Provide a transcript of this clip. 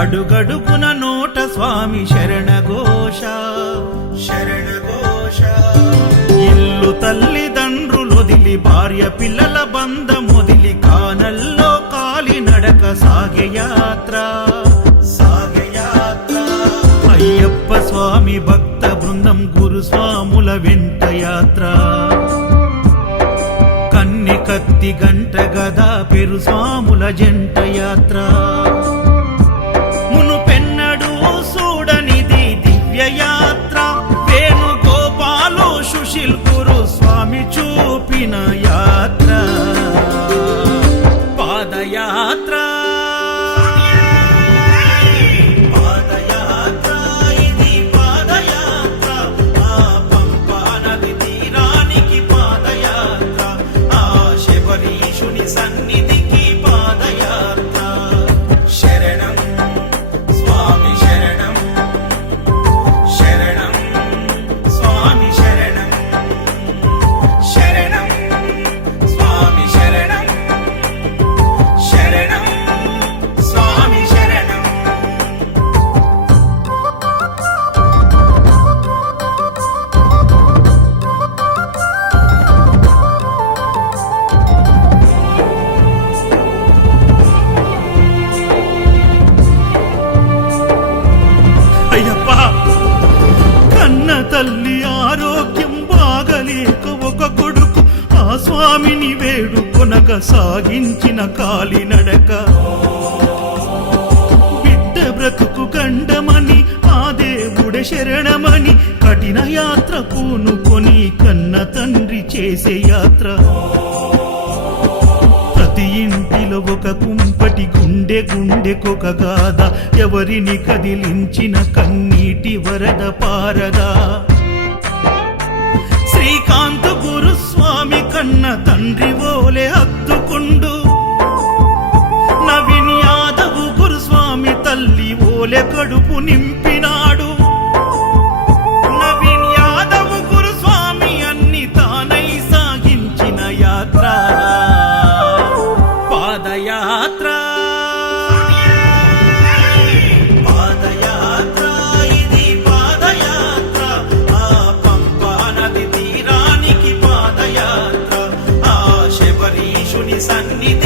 అడుగడుగున నోట స్వామి శరణఘోష శరణఘోష. ఇల్లు తల్లిదండ్రులొదిలి భార్య పిల్లల బంధమొదిలి కానల్లో కాలి నడక సాగే యాత్ర సాగే యాత్ర. అయ్యప్ప స్వామి భక్త బృందం గురుస్వాముల వెంట యాత్ర. కన్ని కత్తి గంట గదా పెరు స్వాముల జంట యాత్ర. మునుపెన్నడూ చూడనిది దివ్య యాత్ర. వేణుగోపాలు సుశీల్ గురు స్వామి చూపిన యాత్ర పాదయాత్ర. సన్నిధికి పాదయాత్ర. శరణం స్వామి శరణం శరణం స్వామి శరణం శరణం స్వామి శరణం శరణం స్వామి శరణం. అయ్యప్ప కన్న తల్లి ఆరోగ్యం బాగలేక ఒక కొడుకు ఆ స్వామిని వేడుకొనక సాగించిన కాలినడక. బిడ్డ బ్రతుకు గండమని ఆ దేవుడ శరణమని కఠిన యాత్ర పూనుకొని కన్న తండ్రి చేసే యాత్ర. ప్రతి ఇంటిలో ఒక కుంపటి గుండె గుండెకొక గాథ. ఎవరిని కదిలించిన కన్నీటి వరద పారదా. శ్రీకాంత్ గురుస్వామి కన్న తండ్రి ఓలే హత్తుకుండు. నవీన్ యాదవ్ గురుస్వామి తల్లి ఓలే కడుపు నింపినాడు. నవీన్ యాదవ్ గురుస్వామి అన్ని తానై సాగించిన యాత్ర పాదయాత్ర. పాదయాత్ర ఇది పాదయాత్ర. ఆ పంపా నది తీరానికి పాదయాత్ర. ఆ శబరీషుని సన్నిధి